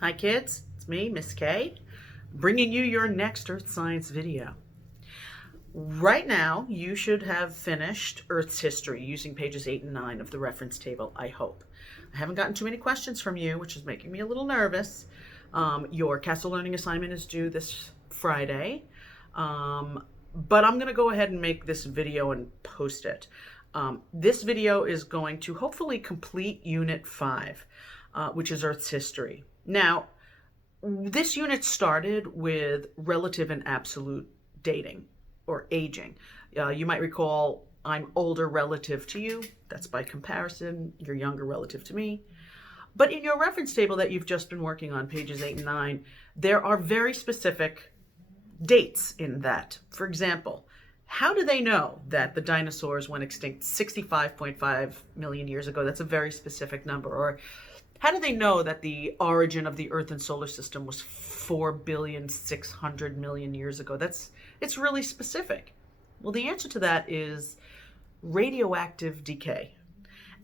Hi kids, it's me, Miss K, bringing you your next Earth Science video. Right now, you should have finished Earth's history using pages 8 and 9 of the reference table, I hope. I haven't gotten too many questions from you, which is making me a little nervous. Your Castle Learning assignment is due this Friday, but I'm going to go ahead and make this video and post it. This video is going to hopefully complete Unit 5, which is Earth's history. Now, this unit started with relative and absolute dating or aging. You might recall I'm older relative to you. That's by comparison. You're younger relative to me. But in your reference table that you've just been working on, pages 8 and 9, there are very specific dates in that. For example, how do they know that the dinosaurs went extinct 65.5 million years ago? That's a very specific number. Or how do they know that the origin of the Earth and solar system was 4,600,000,000 years ago? It's really specific. Well, the answer to that is radioactive decay.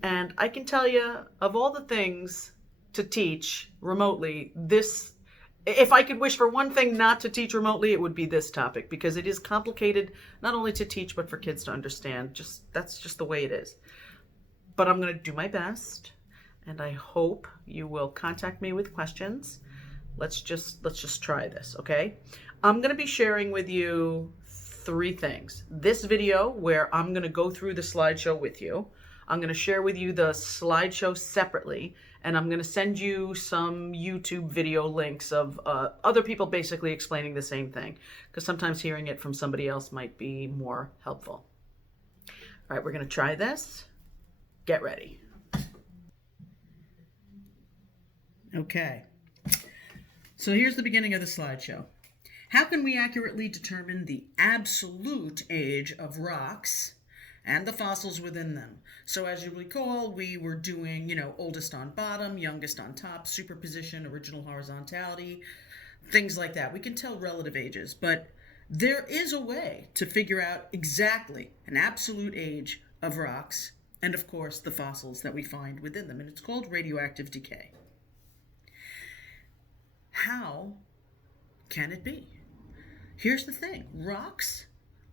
And I can tell you, of all the things to teach remotely, if I could wish for one thing not to teach remotely, it would be this topic, because it is complicated, not only to teach, but for kids to understand. That's just the way it is. But I'm going to do my best, and I hope you will contact me with questions. Let's just try this, okay? I'm going to be sharing with you 3 things. This video, where I'm going to go through the slideshow with you. I'm going to share with you the slideshow separately, and I'm going to send you some YouTube video links of other people basically explaining the same thing, because sometimes hearing it from somebody else might be more helpful. All right, we're going to try this. Get ready. Okay, so here's the beginning of the slideshow. How can we accurately determine the absolute age of rocks and the fossils within them? So as you recall, we were doing, oldest on bottom, youngest on top, superposition, original horizontality, things like that. We can tell relative ages, but there is a way to figure out exactly an absolute age of rocks and, of course, the fossils that we find within them, and it's called radioactive decay. How can it be? Here's the thing. Rocks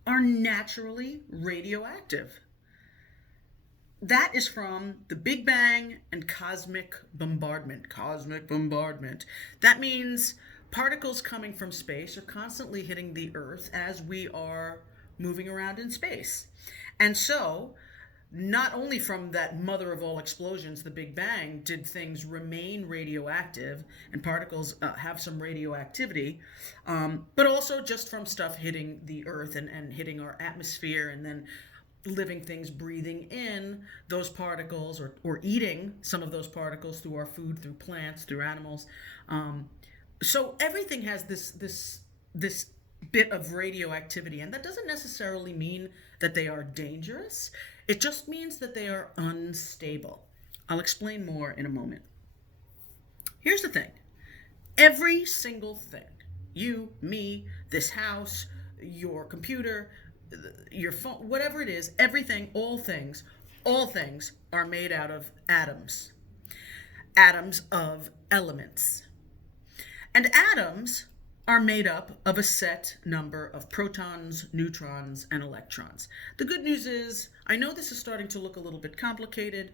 are naturally radioactive. That is from the Big Bang and cosmic bombardment. Cosmic bombardment. That means particles coming from space are constantly hitting the Earth as we are moving around in space. And so, not only from that mother of all explosions, the Big Bang, did things remain radioactive and particles have some radioactivity, but also just from stuff hitting the Earth and hitting our atmosphere, and then living things breathing in those particles or eating some of those particles through our food, through plants, through animals. So everything has this bit of radioactivity, and that doesn't necessarily mean that they are dangerous. It just means that they are unstable. I'll explain more in a moment. Here's the thing. Every single thing, you, me, this house, your computer, your phone, whatever it is, everything, all things are made out of atoms. Atoms of elements. And atoms are made up of a set number of protons, neutrons, and electrons. The good news is, I know this is starting to look a little bit complicated.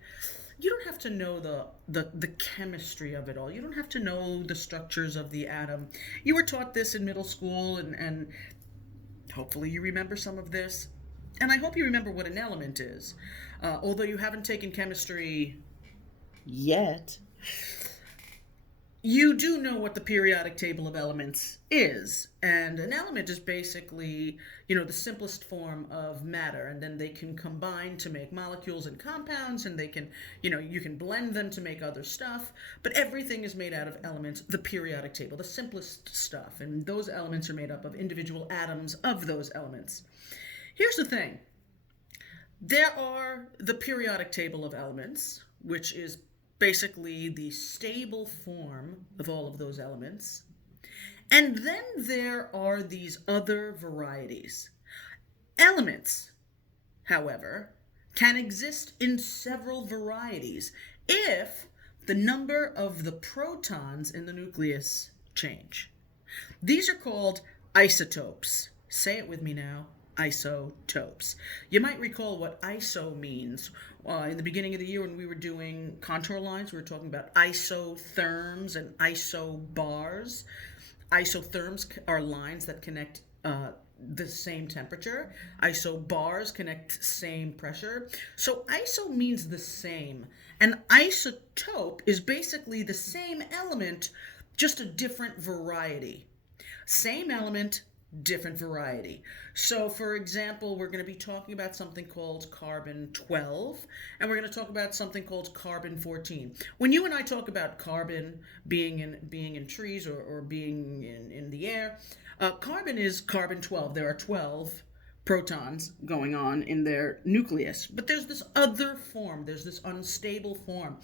You don't have to know the chemistry of it all. You don't have to know the structures of the atom. You were taught this in middle school, and hopefully you remember some of this. And I hope you remember what an element is. Although you haven't taken chemistry yet, you do know what the periodic table of elements is. And an element is basically, the simplest form of matter. And then they can combine to make molecules and compounds, and they can, you can blend them to make other stuff. But everything is made out of elements, the periodic table, the simplest stuff. And those elements are made up of individual atoms of those elements. Here's the thing. There are the periodic table of elements, which is basically the stable form of all of those elements. And then there are these other varieties. Elements, however, can exist in several varieties if the number of the protons in the nucleus change. These are called isotopes. Say it with me now. Isotopes. You might recall what iso means. In the beginning of the year when we were doing contour lines, we were talking about isotherms and isobars. Isotherms are lines that connect the same temperature. Isobars connect same pressure. So iso means the same. An isotope is basically the same element, just a different variety. Same element, different variety. So for example, we're going to be talking about something called carbon 12, and we're going to talk about something called carbon 14. When you and I talk about carbon being in trees or being in the air, carbon is carbon 12. There are 12 protons going on in their nucleus. But there's this other form. There's this unstable form.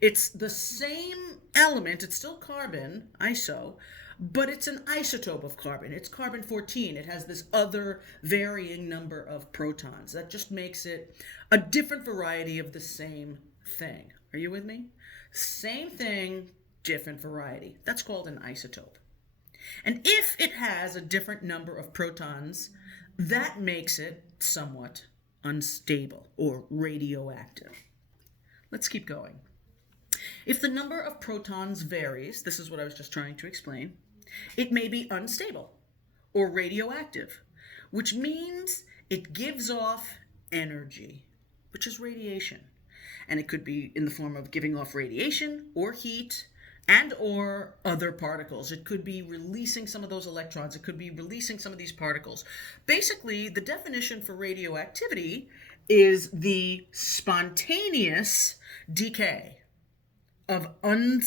It's the same element. It's still carbon, iso, but it's an isotope of carbon. It's carbon 14. It has this other varying number of protons. That just makes it a different variety of the same thing. Are you with me? Same thing, different variety. That's called an isotope. And if it has a different number of protons, that makes it somewhat unstable or radioactive. Let's keep going. If the number of protons varies, this is what I was just trying to explain, it may be unstable or radioactive, which means it gives off energy, which is radiation. And it could be in the form of giving off radiation or heat and or other particles. It could be releasing some of those electrons. It could be releasing some of these particles. Basically, the definition for radioactivity is the spontaneous decay of an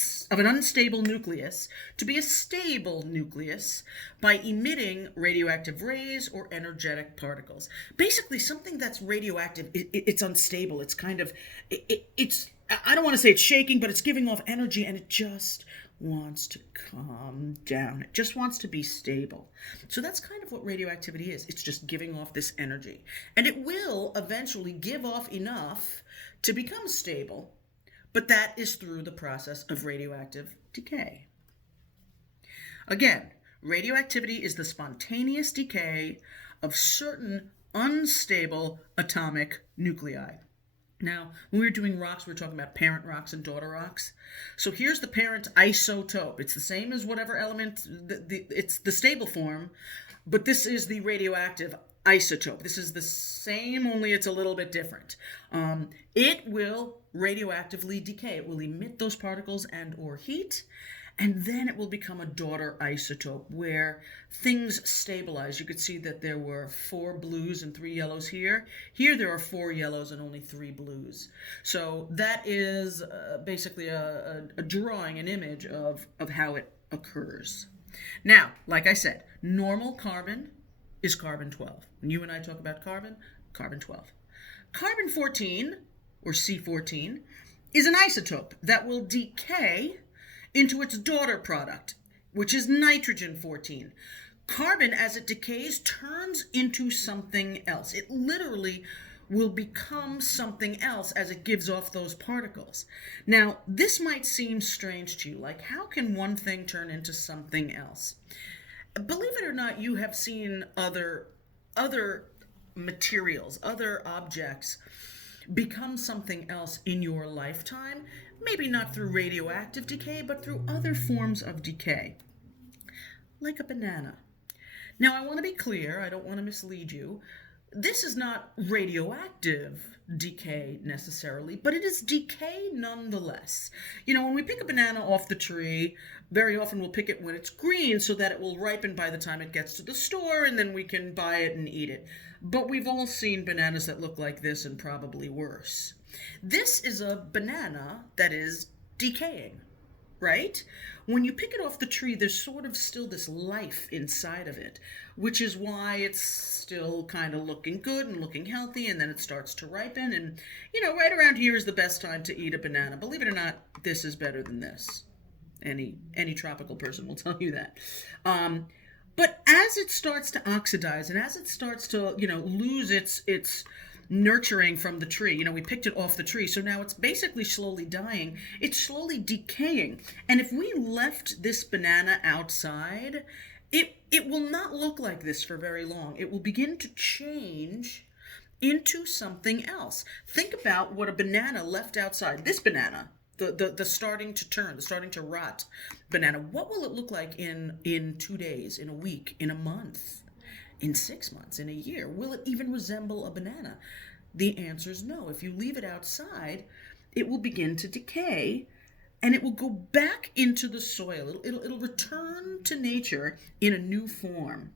unstable nucleus to be a stable nucleus by emitting radioactive rays or energetic particles. Basically, something that's radioactive, it's unstable. It's kind of, it's, I don't want to say it's shaking, but it's giving off energy, and it just wants to calm down. It just wants to be stable. So that's kind of what radioactivity is. It's just giving off this energy. And it will eventually give off enough to become stable, but that is through the process of radioactive decay. Again, radioactivity is the spontaneous decay of certain unstable atomic nuclei. Now, when we were doing rocks, we were talking about parent rocks and daughter rocks. So here's the parent isotope. It's the same as whatever element, it's the stable form, but this is the radioactive isotope. This is the same, only it's a little bit different. It will radioactively decay. It will emit those particles and or heat, and then it will become a daughter isotope where things stabilize. You could see that there were 4 blues and 3 yellows here. Here there are 4 yellows and only 3 blues. So that is basically a drawing, an image of how it occurs. Now, like I said, normal carbon is carbon 12. When you and I talk about carbon, carbon 12. Carbon 14, or C14, is an isotope that will decay into its daughter product, which is nitrogen 14. Carbon, as it decays, turns into something else. It literally will become something else as it gives off those particles. Now, this might seem strange to you, like how can one thing turn into something else? Believe it or not, you have seen other materials, other objects become something else in your lifetime. Maybe not through radioactive decay, but through other forms of decay, like a banana. Now, I want to be clear, I don't want to mislead you. This is not radioactive decay necessarily, but it is decay nonetheless. You know, when we pick a banana off the tree, very often we'll pick it when it's green so that it will ripen by the time it gets to the store, and then we can buy it and eat it. But we've all seen bananas that look like this and probably worse. This is a banana that is decaying, right? When you pick it off the tree, there's sort of still this life inside of it, which is why it's still kind of looking good and looking healthy, and then it starts to ripen. And, you know, right around here is the best time to eat a banana. Believe it or not, this is better than this. Any tropical person will tell you that. But as it starts to oxidize and as it starts to, lose its nurturing from the tree. You know, we picked it off the tree, so now it's basically slowly dying. It's slowly decaying. And if we left this banana outside, it will not look like this for very long. It will begin to change into something else. Think about what a banana left outside. This banana, the starting to turn, the starting to rot banana, what will it look like in 2 days, in a week, in a month, in 6 months, in a year? Will it even resemble a banana? The answer is no. If you leave it outside, it will begin to decay and it will go back into the soil. It'll return to nature in a new form.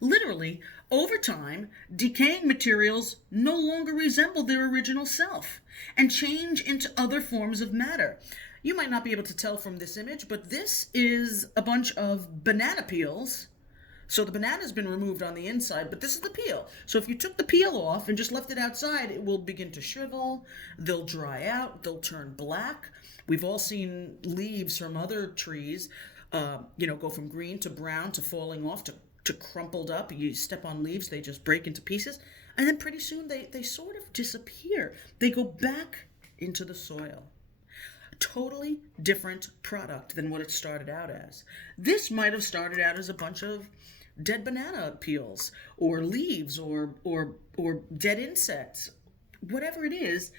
Literally, over time, decaying materials no longer resemble their original self and change into other forms of matter. You might not be able to tell from this image, but this is a bunch of banana peels. So the banana's been removed on the inside, but this is the peel. So if you took the peel off and just left it outside, it will begin to shrivel, they'll dry out, they'll turn black. We've all seen leaves from other trees, go from green to brown to falling off to crumpled up. You step on leaves, they just break into pieces. And then pretty soon they sort of disappear. They go back into the soil. A totally different product than what it started out as. This might have started out as a bunch of dead banana peels or leaves or dead insects, whatever it is.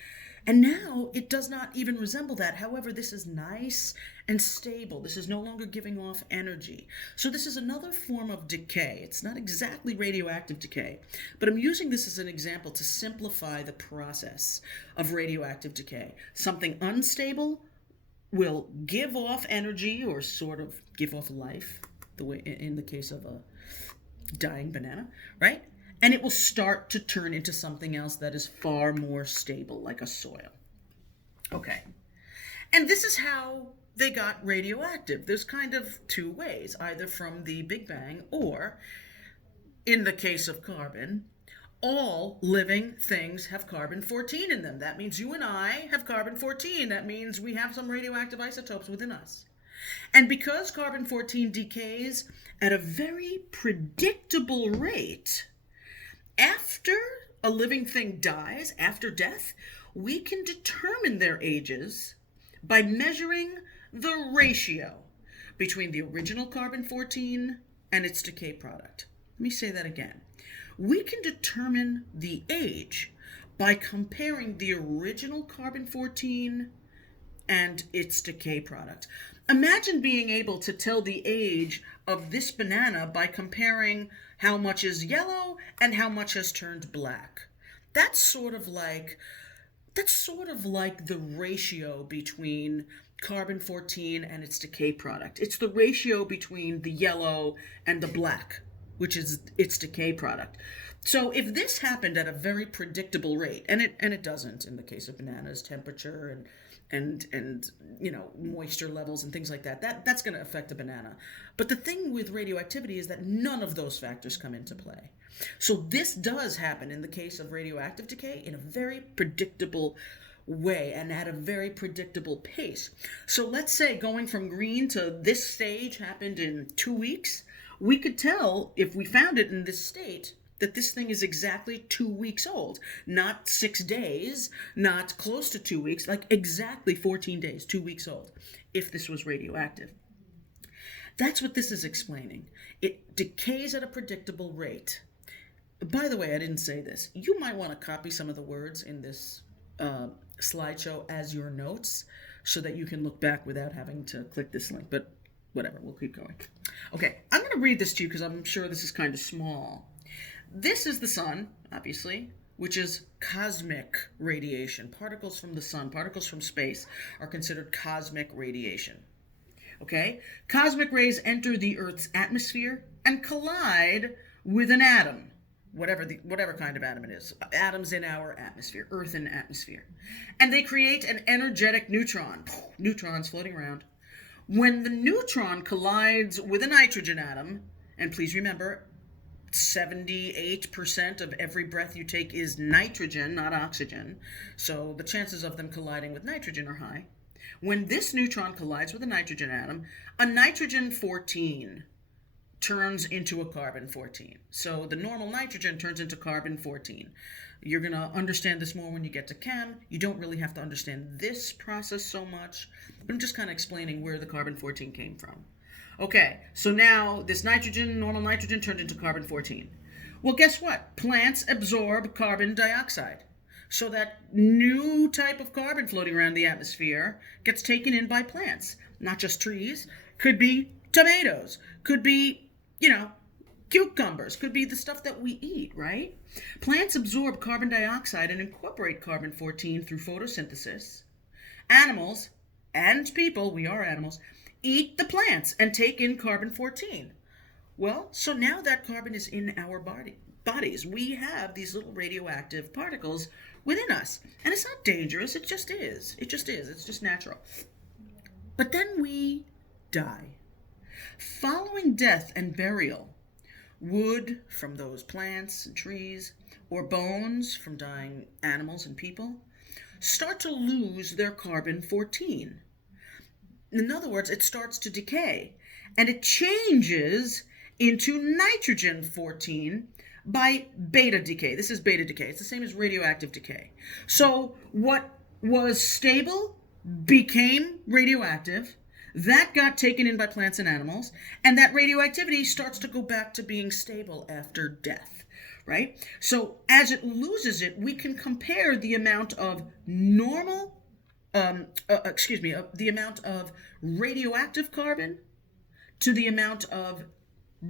And now it does not even resemble that. However, this is nice and stable. This is no longer giving off energy. So this is another form of decay. It's not exactly radioactive decay, but I'm using this as an example to simplify the process of radioactive decay. Something unstable will give off energy or sort of give off life, the way in the case of a dying banana, right? And it will start to turn into something else that is far more stable, like a soil. Okay. And this is how they got radioactive. There's kind of two ways, either from the Big Bang or, in the case of carbon, all living things have carbon-14 in them. That means you and I have carbon-14. That means we have some radioactive isotopes within us. And because carbon-14 decays at a very predictable rate, after a living thing dies, after death, we can determine their ages by measuring the ratio between the original carbon-14 and its decay product. Let me say that again. We can determine the age by comparing the original carbon-14 and its decay product. Imagine being able to tell the age of this banana by comparing how much is yellow and how much has turned black. That's sort of like the ratio between carbon-14 and its decay product. It's the ratio between the yellow and the black, which is its decay product. So if this happened at a very predictable rate, and it doesn't in the case of bananas, temperature and moisture levels and things like that's going to affect a banana. But the thing with radioactivity is that none of those factors come into play. So this does happen in the case of radioactive decay in a very predictable way and at a very predictable pace. So let's say going from green to this stage happened in 2 weeks. We could tell, if we found it in this state, that this thing is exactly 2 weeks old, not 6 days, not close to 2 weeks, like exactly 14 days, 2 weeks old, if this was radioactive. That's what this is explaining. It decays at a predictable rate. By the way, I didn't say this. You might want to copy some of the words in this slideshow as your notes so that you can look back without having to click this link, but whatever, we'll keep going. Okay, I'm going to read this to you because I'm sure this is kind of small. This is the sun, obviously, which is cosmic radiation. Particles from the sun, particles from space are considered cosmic radiation. Okay? Cosmic rays enter the Earth's atmosphere and collide with an atom, whatever kind of atom it is. Atoms in our atmosphere, Earthen atmosphere. And they create an energetic neutron. Neutrons floating around. When the neutron collides with a nitrogen atom, and please remember, 78% of every breath you take is nitrogen, not oxygen. So the chances of them colliding with nitrogen are high. When this neutron collides with a nitrogen atom, a nitrogen 14 turns into a carbon-14. So the normal nitrogen turns into carbon-14. You're going to understand this more when you get to chem. You don't really have to understand this process so much, but I'm just kind of explaining where the carbon-14 came from. Okay, so now this nitrogen, normal nitrogen, turned into carbon-14. Well, guess what? Plants absorb carbon dioxide. So that new type of carbon floating around the atmosphere gets taken in by plants, not just trees. Could be tomatoes, could be, cucumbers, could be the stuff that we eat, right? Plants absorb carbon dioxide and incorporate carbon-14 through photosynthesis. Animals and people, we are animals, eat the plants and take in carbon-14. Well, so now that carbon is in our bodies. We have these little radioactive particles within us. And it's not dangerous, it just is. It just is. It's just natural. But then we die. Following death and burial, wood from those plants and trees, or bones from dying animals and people, start to lose their carbon-14. In other words, it starts to decay, and it changes into nitrogen-14 by beta decay. This is beta decay. It's the same as radioactive decay. So what was stable became radioactive. That got taken in by plants and animals, and that radioactivity starts to go back to being stable after death, right? So as it loses it, we can compare the amount of the amount of radioactive carbon to the amount of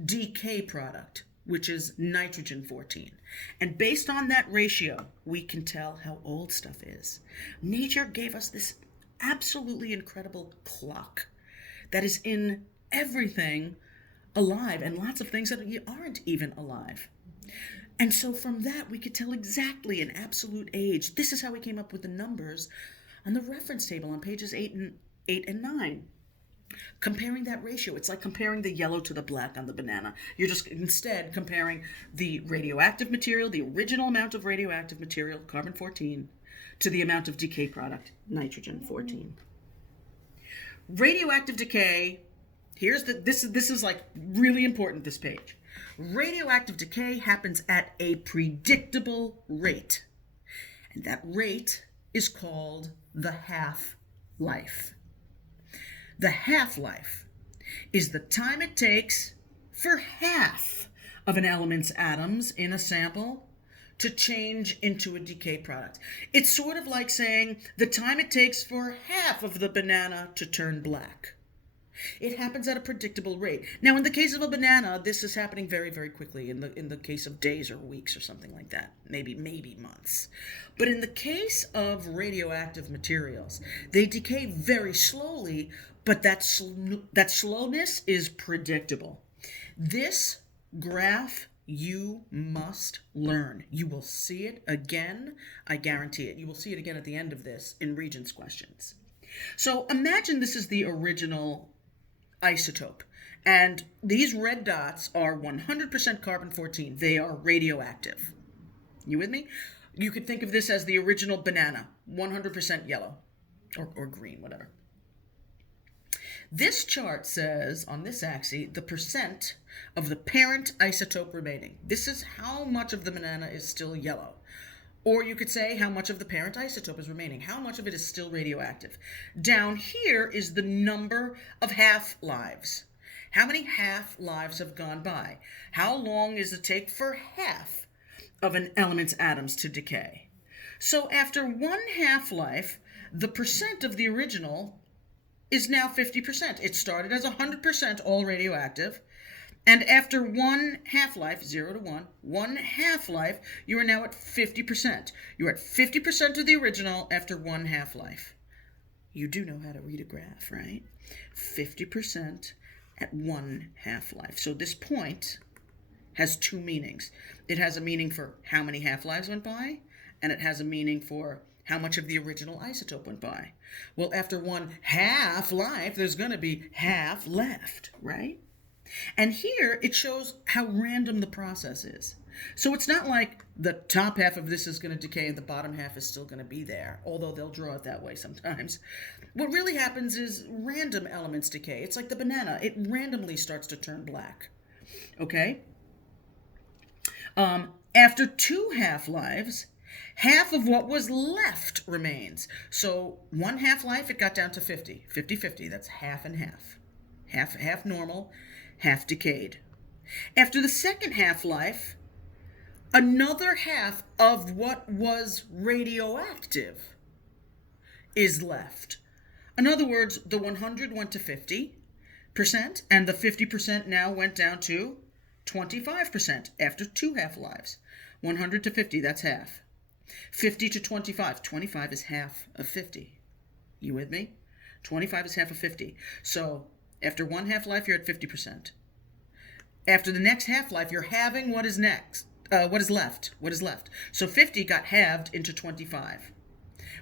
decay product, which is nitrogen-14. And based on that ratio, we can tell how old stuff is. Nature gave us this absolutely incredible clock that is in everything alive and lots of things that aren't even alive. And so from that, we could tell exactly an absolute age. This is how we came up with the numbers on the reference table on pages 8 and 9. Comparing that ratio, it's like comparing the yellow to the black on the banana. You're just instead comparing the radioactive material, the original amount of radioactive material, carbon-14, to the amount of decay product, nitrogen-14. Radioactive decay, this is like really important, this page. Radioactive decay happens at a predictable rate. And that rate is called the half-life. The half-life is the time it takes for half of an element's atoms in a sample to change into a decay product. It's sort of like saying the time it takes for half of the banana to turn black. It happens at a predictable rate. Now, in the case of a banana, this is happening very, very quickly. In the case of days or weeks or something like that, maybe months. But in the case of radioactive materials, they decay very slowly, but that slowness is predictable. This graph you must learn. You will see it again. I guarantee it. You will see it again at the end of this in Regents questions. So imagine this is the original isotope. And these red dots are 100% carbon-14. They are radioactive. You with me? You could think of this as the original banana, 100% yellow or green, whatever. This chart says, on this axis, the percent of the parent isotope remaining. This is how much of the banana is still yellow. Or you could say how much of the parent isotope is remaining. How much of it is still radioactive. Down here is the number of half-lives. How many half-lives have gone by? How long does it take for half of an element's atoms to decay? So after one half-life, the percent of the original is now 50%. It started as 100% all radioactive. And after one half-life, 0 to 1, one half-life, you are now at 50%. You're at 50% of the original after one half-life. You do know how to read a graph, right? 50% at one half-life. So this point has two meanings. It has a meaning for how many half-lives went by, and it has a meaning for how much of the original isotope went by. Well, after one half-life, there's going to be half left, right? And here it shows how random the process is. So it's not like the top half of this is going to decay and the bottom half is still going to be there, although they'll draw it that way sometimes. What really happens is random elements decay. It's like the banana. It randomly starts to turn black. Okay? After 2 half-lives, half of what was left remains. So 1 half-life, it got down to 50. 50-50, that's half and half. Half normal, half decayed. After the second half-life, another half of what was radioactive is left. In other words, the 100 went to 50%, and the 50% now went down to 25% after 2 half-lives. 100 to 50, that's half. 50 to 25. 25 is half of 50. You with me? 25 is half of 50. So after 1 half-life, you're at 50%. After the next half-life, you're halving what is next. What is left? What is left? So 50 got halved into 25.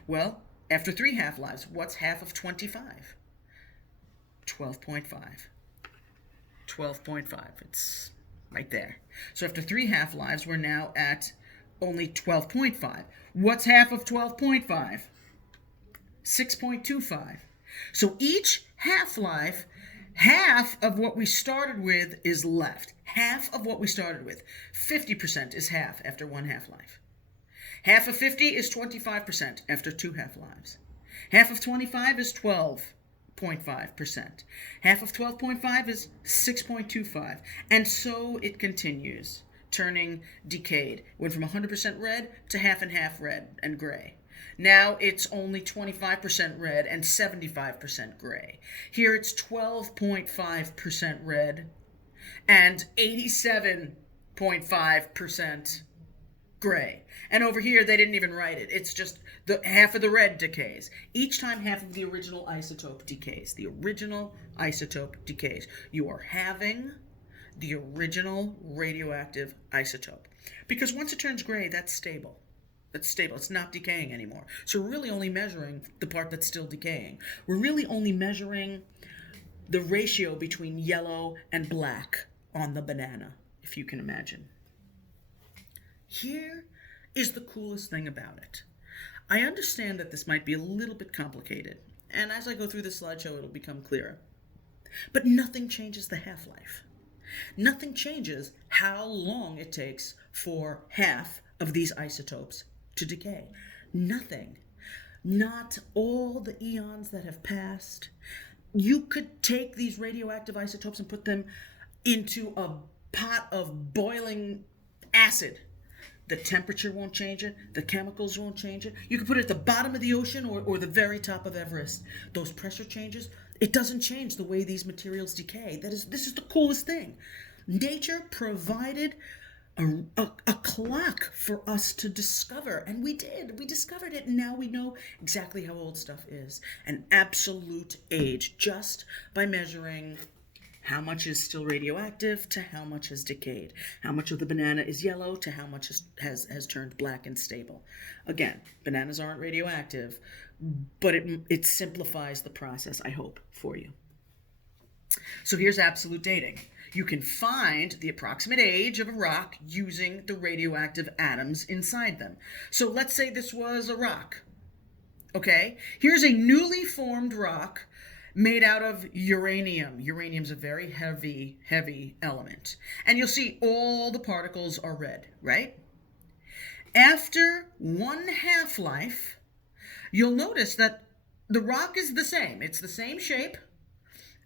Well, after 3 half-lives, what's half of 25? 12.5. 12.5. It's right there. So after 3 half-lives, we're now at only 12.5. What's half of 12.5? 6.25. So each half-life, half of what we started with is left. Half of what we started with. 50% is half after 1 half-life. Half of 50 is 25% after 2 half-lives. Half of 25 is 12.5%. Half of 12.5 is 6.25. And so it continues, turning decayed. Went from 100% red to half and half red and gray. Now it's only 25% red and 75% gray. Here it's 12.5% red and 87.5% gray. And over here, they didn't even write it. It's just the half of the red decays. Each time half of the original isotope decays. The original isotope decays. You are having the original radioactive isotope. Because once it turns gray, that's stable. That's stable. It's not decaying anymore. So we're really only measuring the part that's still decaying. We're really only measuring the ratio between yellow and black on the banana, if you can imagine. Here is the coolest thing about it. I understand that this might be a little bit complicated, and as I go through the slideshow, it'll become clearer. But nothing changes the half-life. Nothing changes how long it takes for half of these isotopes to decay. Nothing. Not all the eons that have passed. You could take these radioactive isotopes and put them into a pot of boiling acid. The temperature won't change it. The chemicals won't change it. You can put it at the bottom of the ocean or the very top of Everest. Those pressure changes, it doesn't change the way these materials decay. This is the coolest thing. Nature provided a clock for us to discover, and we did. We discovered it, and now we know exactly how old stuff is. An absolute age, just by measuring how much is still radioactive to how much has decayed. How much of the banana is yellow to how much has turned black and stable. Again, bananas aren't radioactive, but it simplifies the process, I hope, for you. So here's absolute dating. You can find the approximate age of a rock using the radioactive atoms inside them. So let's say this was a rock. Okay? Here's a newly formed rock made out of uranium. Uranium's a very heavy element. And you'll see all the particles are red, right? After 1 half-life, you'll notice that the rock is the same. It's the same shape,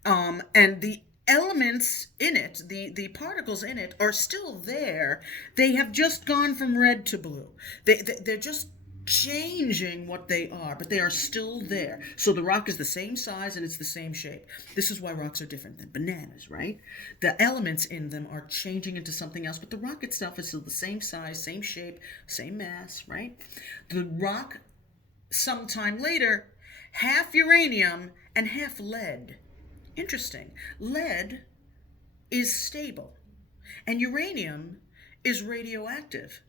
and the elements in it, the particles in it, are still there. They have just gone from red to blue. They're just changing what they are, but they are still there. So the rock is the same size and it's the same shape. This is why rocks are different than bananas, right? The elements in them are changing into something else, but the rock itself is still the same size, same shape, same mass, right? The rock, sometime later, half uranium and half lead. Interesting. Lead is stable, and uranium is radioactive.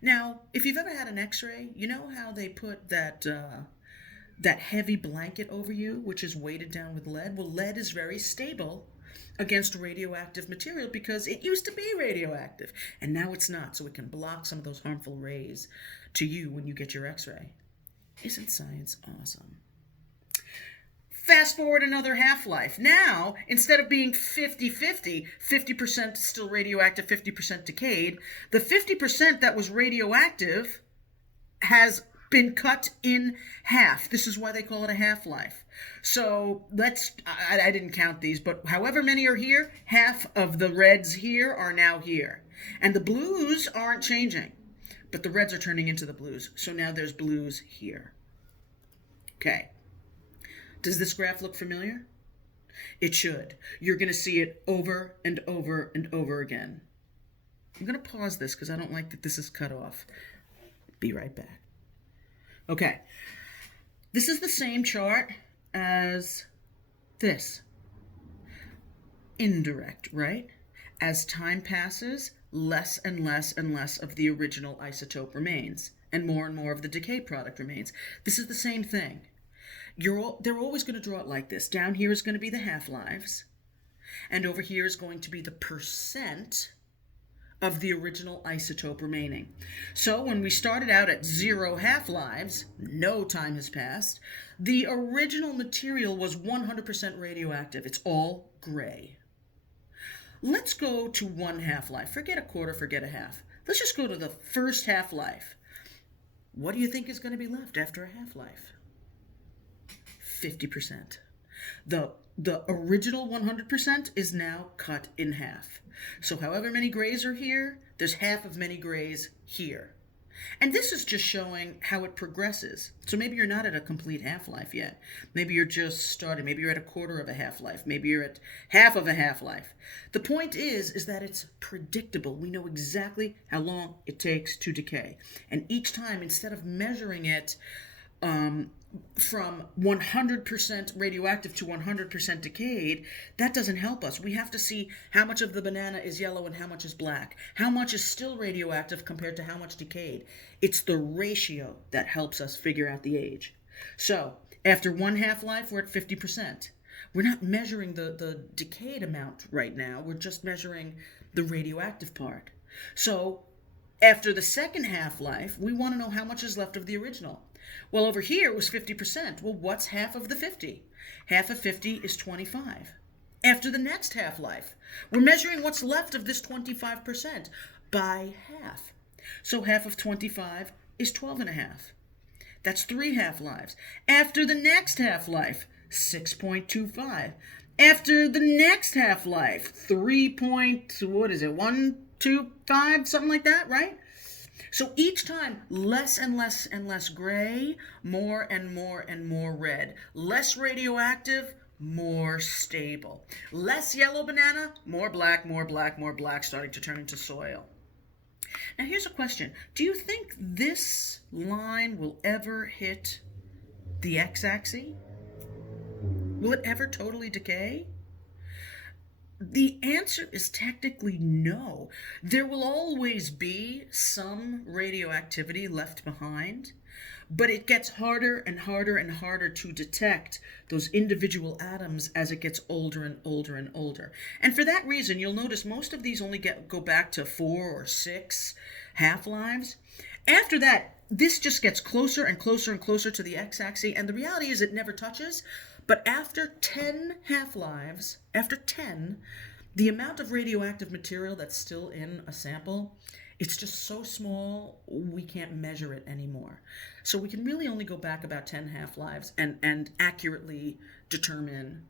Now, if you've ever had an X-ray, you know how they put that heavy blanket over you, which is weighted down with lead? Well, lead is very stable against radioactive material because it used to be radioactive, and now it's not, so it can block some of those harmful rays to you when you get your X-ray. Isn't science awesome? Fast forward another half-life. Now, instead of being 50-50, 50% still radioactive, 50% decayed, the 50% that was radioactive has been cut in half. This is why they call it a half-life. So I didn't count these, but however many are here, half of the reds here are now here. And the blues aren't changing, but the reds are turning into the blues. So now there's blues here. Okay. Does this graph look familiar? It should. You're going to see it over and over and over again. I'm going to pause this because I don't like that this is cut off. Be right back. Okay. This is the same chart as this. Indirect, right? As time passes, less and less and less of the original isotope remains, and more of the decay product remains. This is the same thing. They're always going to draw it like this. Down here is going to be the half-lives, and over here is going to be the percent of the original isotope remaining. So when we started out at 0 half-lives, no time has passed, the original material was 100% radioactive. It's all gray. Let's go to 1 half-life. Forget a quarter, forget a half. Let's just go to the first half-life. What do you think is going to be left after a half-life? 50%. The original 100% is now cut in half. So however many grays are here, there's half of many grays here. And this is just showing how it progresses. So maybe you're not at a complete half-life yet. Maybe you're just starting. Maybe you're at a quarter of a half-life. Maybe you're at half of a half-life. The point is that it's predictable. We know exactly how long it takes to decay. And each time, instead of measuring it from 100% radioactive to 100% decayed, that doesn't help us. We have to see how much of the banana is yellow and how much is black. How much is still radioactive compared to how much decayed. It's the ratio that helps us figure out the age. So, after 1 half-life, we're at 50%. We're not measuring the decayed amount right now. We're just measuring the radioactive part. So, after the second half-life, we want to know how much is left of the original. Well, over here it was 50%. Well, what's half of the 50? Half of 50 is 25. After the next half-life, we're measuring what's left of this 25% by half. So half of 25 is 12 and a half. That's 3 half-lives. After the next half-life, 6.25. After the next half-life, 125, something like that, right? So each time, less and less and less gray, more and more and more red. Less radioactive, more stable. Less yellow banana, more black, more black, more black, starting to turn into soil. Now here's a question. Do you think this line will ever hit the x-axis? Will it ever totally decay? The answer is technically no. There will always be some radioactivity left behind, but it gets harder and harder and harder to detect those individual atoms as it gets older and older and older. And for that reason, you'll notice most of these only go back to 4 or 6 half-lives. After that, this just gets closer and closer and closer to the x-axis, and the reality is it never touches. But after 10 half-lives, the amount of radioactive material that's still in a sample, it's just so small we can't measure it anymore. So we can really only go back about 10 half-lives and accurately determine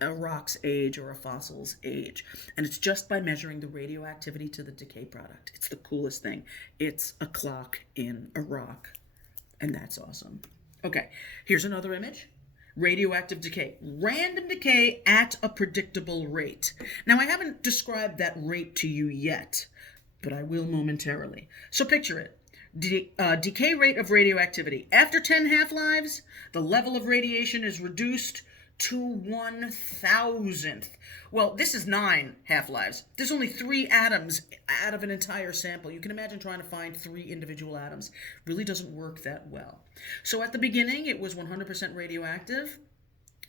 a rock's age or a fossil's age. And it's just by measuring the radioactivity to the decay product. It's the coolest thing. It's a clock in a rock. And that's awesome. Okay, here's another image. Radioactive decay. Random decay at a predictable rate. Now, I haven't described that rate to you yet, but I will momentarily. So picture it. Decay rate of radioactivity. After 10 half-lives, the level of radiation is reduced to 1,000th. Well, this is 9 half-lives. There's only 3 atoms out of an entire sample. You can imagine trying to find 3 individual atoms. Really doesn't work that well. So at the beginning, it was 100% radioactive.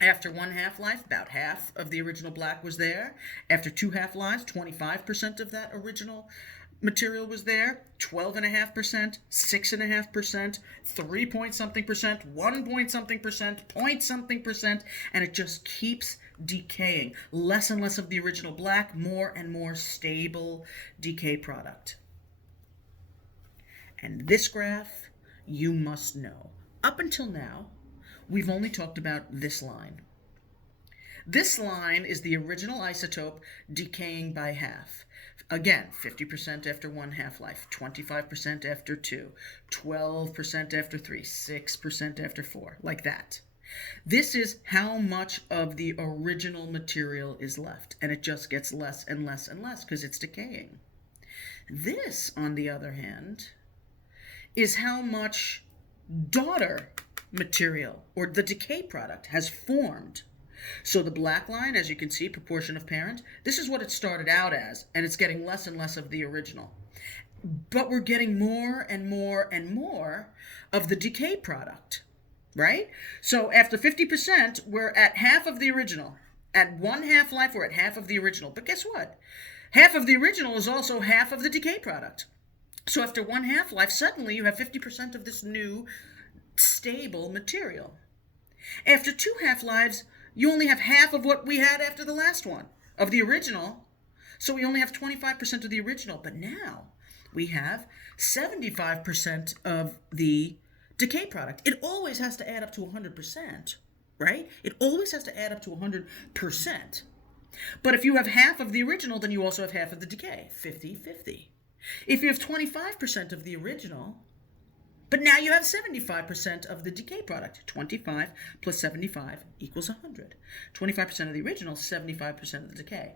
After 1 half-life, about half of the original black was there. After 2 half-lives, 25% of that original material was there, 12.5%, 6.5%, 3 point something percent, 1 point something percent, point something percent, and it just keeps decaying. Less and less of the original black, more and more stable decay product. And this graph, you must know. Up until now, we've only talked about this line. This line is the original isotope decaying by half. Again, 50% after 1 half-life, 25% after 2, 12% after 3, 6% after 4, like that. This is how much of the original material is left, and it just gets less and less and less because it's decaying. This, on the other hand, is how much daughter material, or the decay product, has formed. So the black line, as you can see, proportion of parent, this is what it started out as, and it's getting less and less of the original. But we're getting more and more and more of the decay product, right? So after 50%, we're at half of the original. At 1 half-life, we're at half of the original. But guess what? Half of the original is also half of the decay product. So after 1 half-life, suddenly you have 50% of this new stable material. After 2 half-lives, you only have half of what we had after the last one, of the original. So we only have 25% of the original. But now we have 75% of the decay product. It always has to add up to 100%, right? It always has to add up to 100%. But if you have half of the original, then you also have half of the decay, 50-50. If you have 25% of the original, but now you have 75% of the decay product. 25 plus 75 equals 100. 25% of the original, 75% of the decay.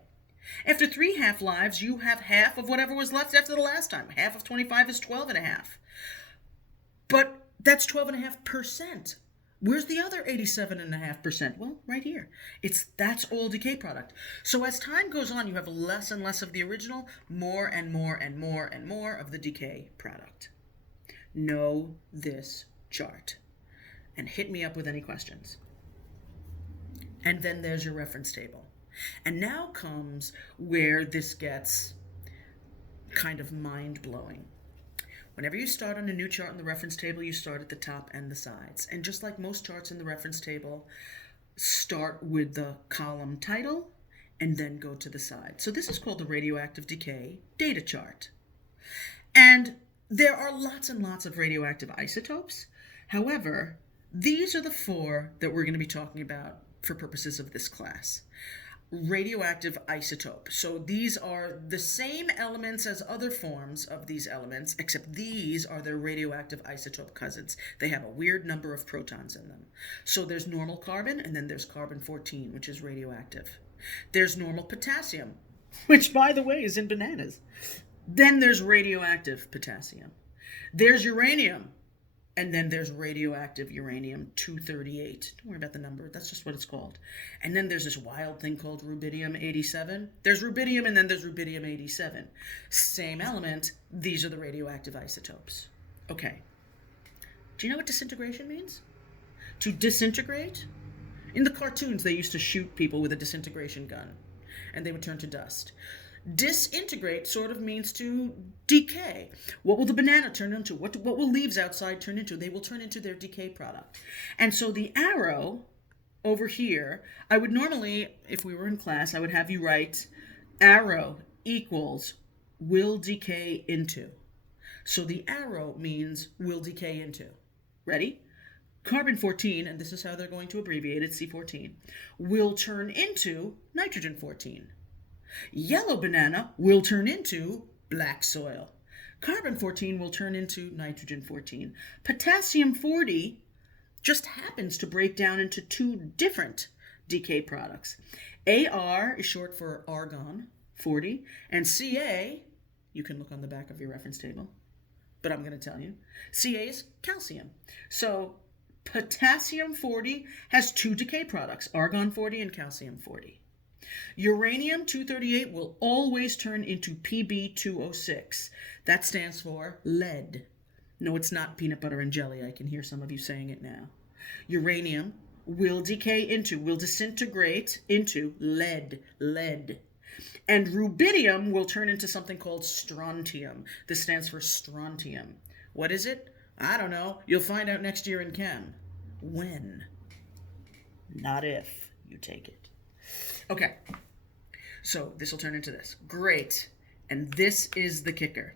After 3 half-lives, you have half of whatever was left after the last time. Half of 25 is 12.5. But that's 12.5%. Where's the other 87.5%? Well, right here. That's all decay product. So as time goes on, you have less and less of the original, more and more and more and more of the decay product. Know this chart and hit me up with any questions. And then there's your reference table. And now comes where this gets kind of mind-blowing. Whenever you start on a new chart in the reference table, you start at the top and the sides. And just like most charts in the reference table, start with the column title and then go to the side. So this is called the radioactive decay data chart. And there are lots and lots of radioactive isotopes. However, these are the 4 that we're going to be talking about for purposes of this class. Radioactive isotope. So these are the same elements as other forms of these elements, except these are their radioactive isotope cousins. They have a weird number of protons in them. So there's normal carbon, and then there's carbon-14, which is radioactive. There's normal potassium, which, by the way, is in bananas. Then there's radioactive potassium. There's uranium. And then there's radioactive uranium-238. Don't worry about the number. That's just what it's called. And then there's this wild thing called rubidium-87. There's rubidium, and then there's rubidium-87. Same element. These are the radioactive isotopes. Okay. Do you know what disintegration means? To disintegrate? In the cartoons, they used to shoot people with a disintegration gun, and they would turn to dust. Disintegrate sort of means to decay. What will the banana turn into? What will leaves outside turn into? They will turn into their decay product. And so the arrow over here, I would normally, if we were in class, I would have you write arrow equals will decay into. So the arrow means will decay into. Ready? Carbon-14, and this is how they're going to abbreviate it, C14, will turn into nitrogen-14. Yellow banana will turn into black soil. Carbon-14 will turn into nitrogen-14. Potassium-40 just happens to break down into 2 different decay products. AR is short for argon-40, and Ca, you can look on the back of your reference table, but I'm going to tell you, Ca is calcium. So potassium-40 has 2 decay products, argon-40 and calcium-40. Uranium-238 will always turn into Pb206. That stands for lead. No, it's not peanut butter and jelly. I can hear some of you saying it now. Uranium will disintegrate into lead. And rubidium will turn into something called strontium. This stands for strontium. What is it? I don't know. You'll find out next year in chem. When? Not if you take it. Okay. So this will turn into this. Great. And this is the kicker.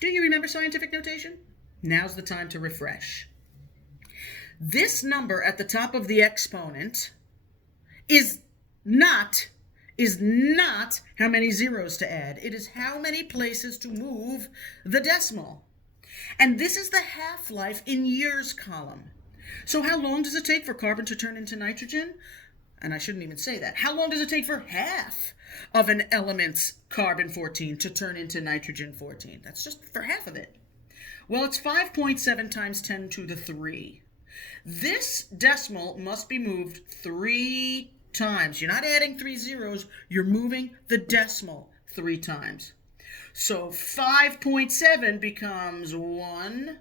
Do you remember scientific notation? Now's the time to refresh. This number at the top of the exponent is not how many zeros to add. It is how many places to move the decimal. And this is the half-life in years column. So how long does it take for carbon to turn into nitrogen? And I shouldn't even say that. How long does it take for half of an element's carbon-14 to turn into nitrogen-14? That's just for half of it. Well, it's 5.7 times 10 to the 3. This decimal must be moved 3 times. You're not adding 3 zeros. You're moving the decimal 3 times. So 5.7 becomes 1,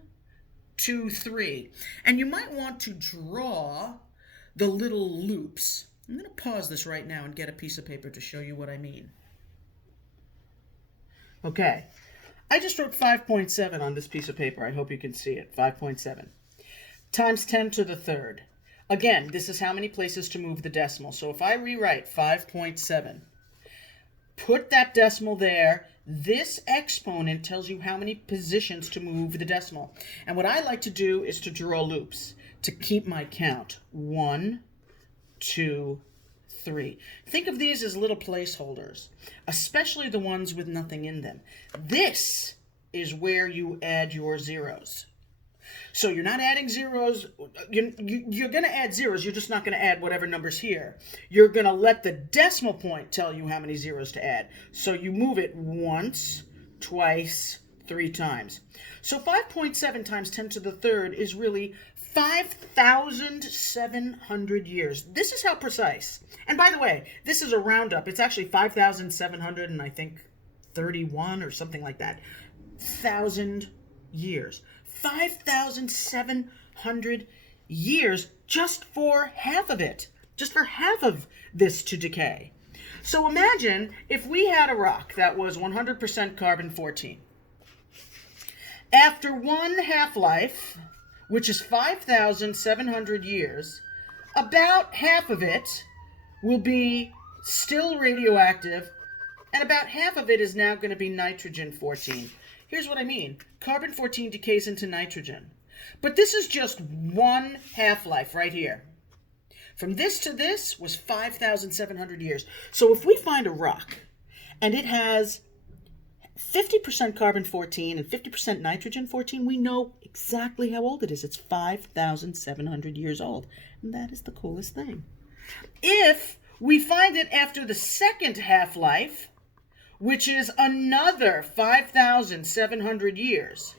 2, 3. And you might want to draw the little loops. I'm going to pause this right now and get a piece of paper to show you what I mean. Okay. I just wrote 5.7 on this piece of paper. I hope you can see it. 5.7 times 10 to the third. Again, this is how many places to move the decimal. So if I rewrite 5.7, put that decimal there. This exponent tells you how many positions to move the decimal. And what I like to do is to draw loops to keep my count. 1, 2, 3. Think of these as little placeholders, especially the ones with nothing in them. This is where you add your zeros. So you're not adding zeros. You're going to add zeros. You're just not going to add whatever number's here. You're going to let the decimal point tell you how many zeros to add. So you move it once, twice, 3 times. So 5.7 times 10 to the third is really 5,700 years. This is how precise. And by the way, this is a roundup. It's actually 5,700 and I think 31 or something like that. 1,000 years. 5,700 years just for half of it. Just for half of this to decay. So imagine if we had a rock that was 100% carbon-14. After one half-life, which is 5,700 years, about half of it will be still radioactive, and about half of it is now going to be nitrogen-14. Here's what I mean. Carbon-14 decays into nitrogen. But this is just one half-life right here. From this to this was 5,700 years. So if we find a rock and it has 50% carbon-14 and 50% nitrogen-14, we know exactly how old it is. It's 5,700 years old. And that is the coolest thing. If we find it after the second half-life, which is another 5,700 years,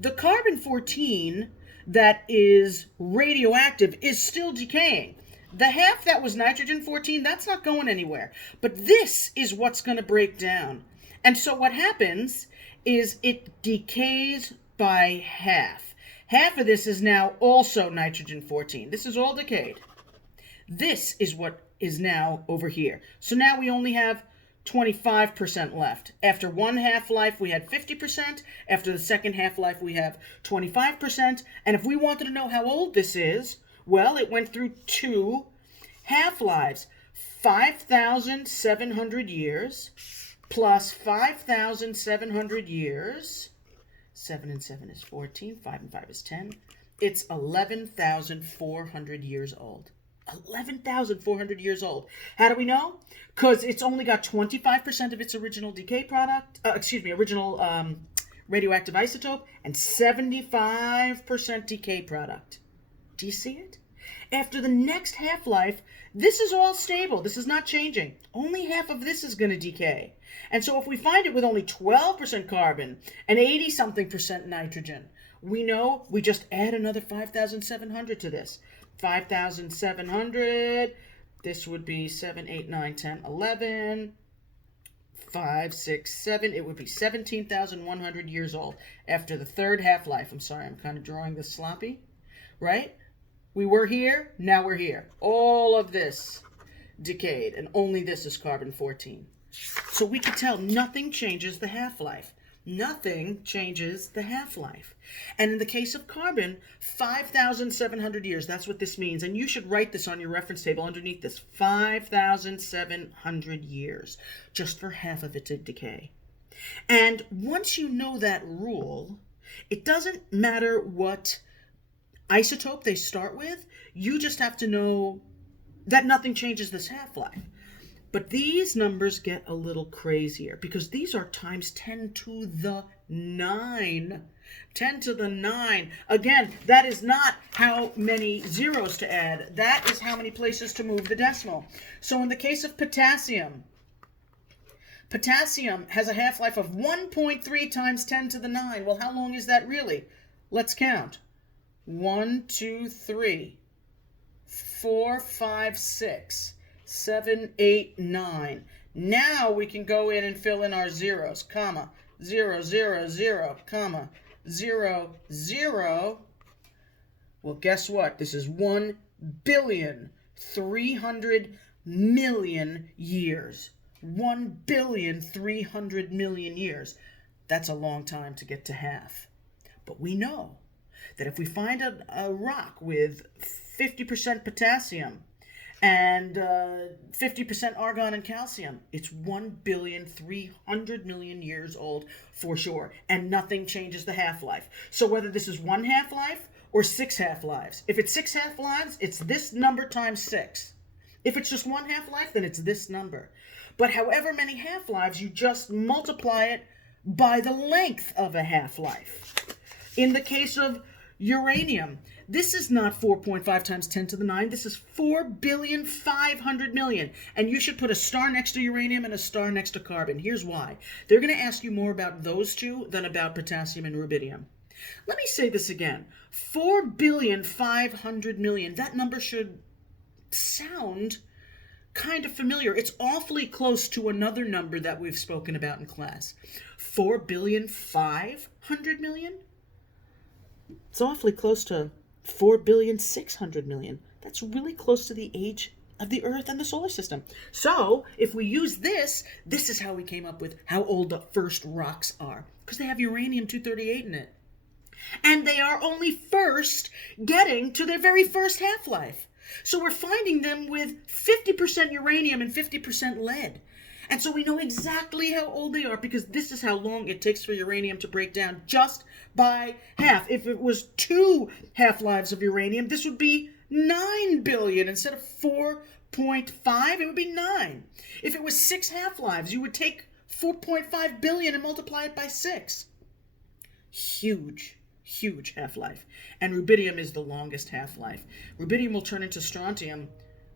the carbon-14 that is radioactive is still decaying. The half that was nitrogen-14, that's not going anywhere. But this is what's going to break down. And so what happens is it decays by half. Half of this is now also nitrogen-14. This is all decayed. This is what is now over here. So now we only have 25% left. After one half-life, we had 50%. After the second half-life, we have 25%. And if we wanted to know how old this is, well, it went through 2 half-lives. 5,700 years plus 5,700 years. 7 and 7 is 14. 5 and 5 is 10. It's 11,400 years old. 11,400 years old. How do we know? Because it's only got 25% of its original decay product, original radioactive isotope, and 75% decay product. Do you see it? After the next half-life, this is all stable. This is not changing. Only half of this is going to decay. And so if we find it with only 12% carbon and 80-something% nitrogen, we know we just add another 5,700 to this. 5,700, this would be 7, 8, 9, 10, 11, 5, 6, 7. It would be 17,100 years old after the third half-life. I'm sorry, I'm kind of drawing this sloppy, right? We were here, now we're here. All of this decayed, and only this is carbon-14. So we can tell nothing changes the half-life. Nothing changes the half-life. And in the case of carbon, 5,700 years. That's what this means. And you should write this on your reference table underneath this. 5,700 years, just for half of it to decay. And once you know that rule, it doesn't matter what isotope they start with. You just have to know that nothing changes this half-life. But these numbers get a little crazier because these are times 10 to the 9. 10 to the 9. Again, that is not how many zeros to add. That is how many places to move the decimal. So in the case of potassium, potassium has a half-life of 1.3 times 10 to the 9. Well, how long is that really? Let's count. 1, 2, 3, 4, 5, 6. 7, 8, 9. Now we can go in and fill in our zeros, comma, 0, 0, 0, comma, 0, 0. Well, guess what? This is 1,300,000,000 years. 1,300,000,000 years. That's a long time to get to half. But we know that if we find a rock with 50% potassium, and 50% argon and calcium, it's 1,300,000,000 years old for sure, and nothing changes the half-life. So whether this is 1 half-life or 6 half-lives, if it's 6 half-lives, it's this number times 6. If it's just 1 half-life, then it's this number. But however many half-lives, you just multiply it by the length of a half-life. In the case of uranium, this is not 4.5 times 10 to the 9. This is 4,500,000,000. And you should put a star next to uranium and a star next to carbon. Here's why. They're going to ask you more about those two than about potassium and rubidium. Let me say this again. 4,500,000,000. That number should sound kind of familiar. It's awfully close to another number that we've spoken about in class. 4,500,000,000? It's awfully close to 4,600,000,000. That's really close to the age of the Earth and the solar system. So if we use this, this is how we came up with how old the first rocks are. Because they have uranium-238 in it. And they are only first getting to their very first half-life. So we're finding them with 50% uranium and 50% lead. And so we know exactly how old they are because this is how long it takes for uranium to break down just by half. If it was 2 half-lives of uranium, this would be 9 billion. Instead of 4.5, it would be 9. If it was 6 half-lives, you would take 4.5 billion and multiply it by 6. Huge half-life. And rubidium is the longest half-life. Rubidium will turn into strontium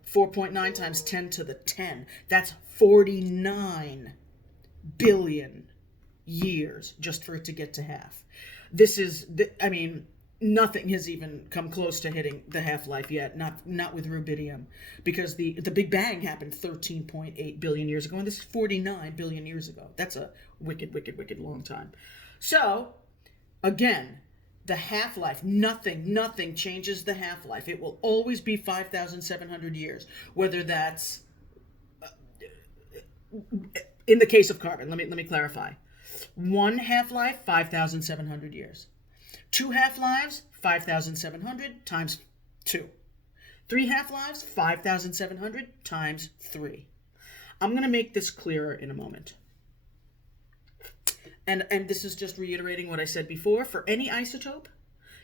4.9 times 10 to the 10. That's 49 billion years just for it to get to half. This is, nothing has even come close to hitting the half-life yet, not with rubidium, because the Big Bang happened 13.8 billion years ago, and this is 49 billion years ago. That's a wicked long time. So, again, the half-life, nothing changes the half-life. It will always be 5,700 years, whether that's, in the case of carbon, let me clarify. 1 half-life, 5,700 years. 2 half-lives, 5,700 times 2. 3 half-lives, 5,700 times 3. I'm going to make this clearer in a moment. And this is just reiterating what I said before. For any isotope,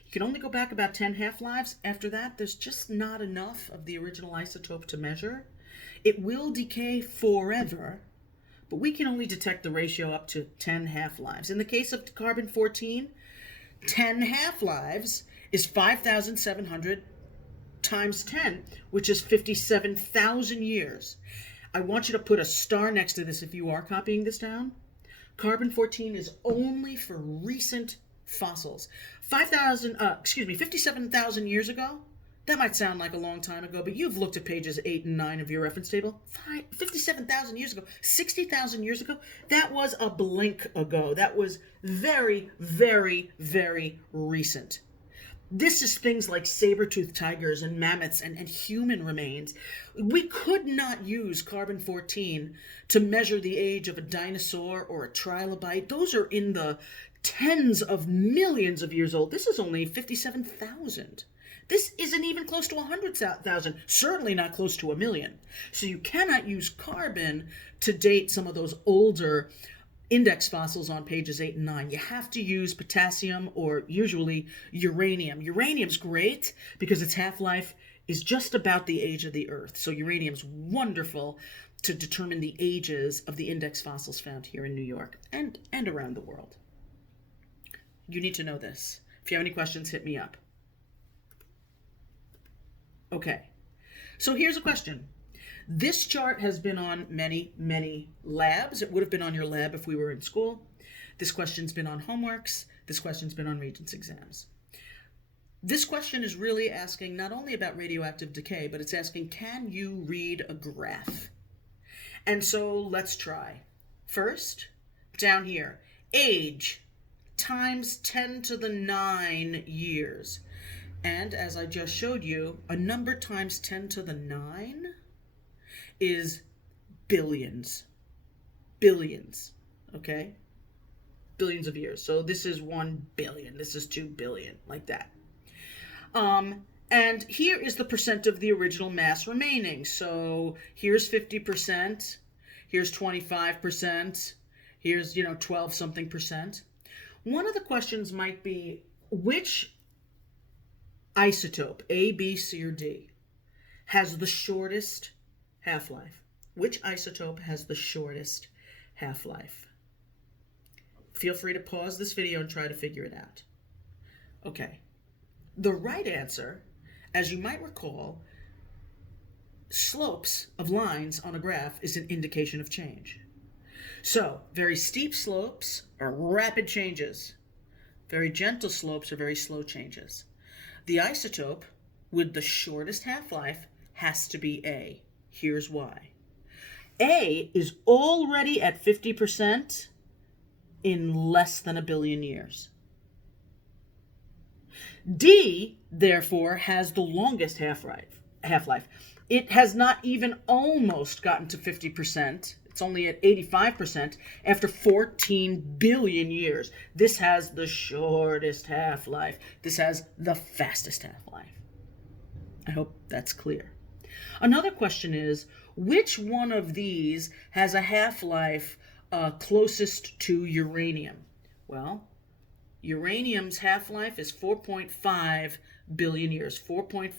you can only go back about 10 half-lives. After that, there's just not enough of the original isotope to measure. It will decay forever, but we can only detect the ratio up to 10 half-lives. In the case of carbon-14, 10 half-lives is 5,700 times 10, which is 57,000 years. I want you to put a star next to this if you are copying this down. Carbon-14 is only for recent fossils. 57,000 years ago, that might sound like a long time ago, but you've looked at pages 8 and 9 of your reference table. 57,000 years ago, 60,000 years ago, that was a blink ago. That was very, very, very recent. This is things like saber-toothed tigers and mammoths and human remains. We could not use carbon-14 to measure the age of a dinosaur or a trilobite. Those are in the tens of millions of years old. This is only 57,000. This isn't even close to 100,000, certainly not close to a million. So you cannot use carbon to date some of those older index fossils on pages 8 and 9. You have to use potassium or usually uranium. Uranium's great because its half-life is just about the age of the Earth. So uranium's wonderful to determine the ages of the index fossils found here in New York and around the world. You need to know this. If you have any questions, hit me up. Okay, so here's a question. This chart has been on many, many labs. It would have been on your lab if we were in school. This question's been on homeworks. This question's been on Regents exams. This question is really asking not only about radioactive decay, but it's asking, can you read a graph? And so let's try. First, down here, age times 10 to the 9 years. And as I just showed you, a number times 10 to the 9 is billions. Billions, okay? Billions of years. So this is 1 billion, this is 2 billion, like that. And here is the percent of the original mass remaining. So here's 50%, here's 25%, here's, 12 something percent. One of the questions might be, which isotope, A, B, C, or D, has the shortest half-life? Which isotope has the shortest half-life? Feel free to pause this video and try to figure it out. Okay. The right answer, as you might recall, slopes of lines on a graph is an indication of change. So, very steep slopes are rapid changes. Very gentle slopes are very slow changes. The isotope with the shortest half-life has to be A. Here's why. A is already at 50% in less than 1 billion years. D, therefore, has the longest half-life. It has not even almost gotten to 50%. It's only at 85% after 14 billion years. This has the shortest half-life. This has the fastest half-life. I hope that's clear. Another question is, which one of these has a half-life closest to uranium? Well, uranium's half-life is 4.5 billion years. 4.5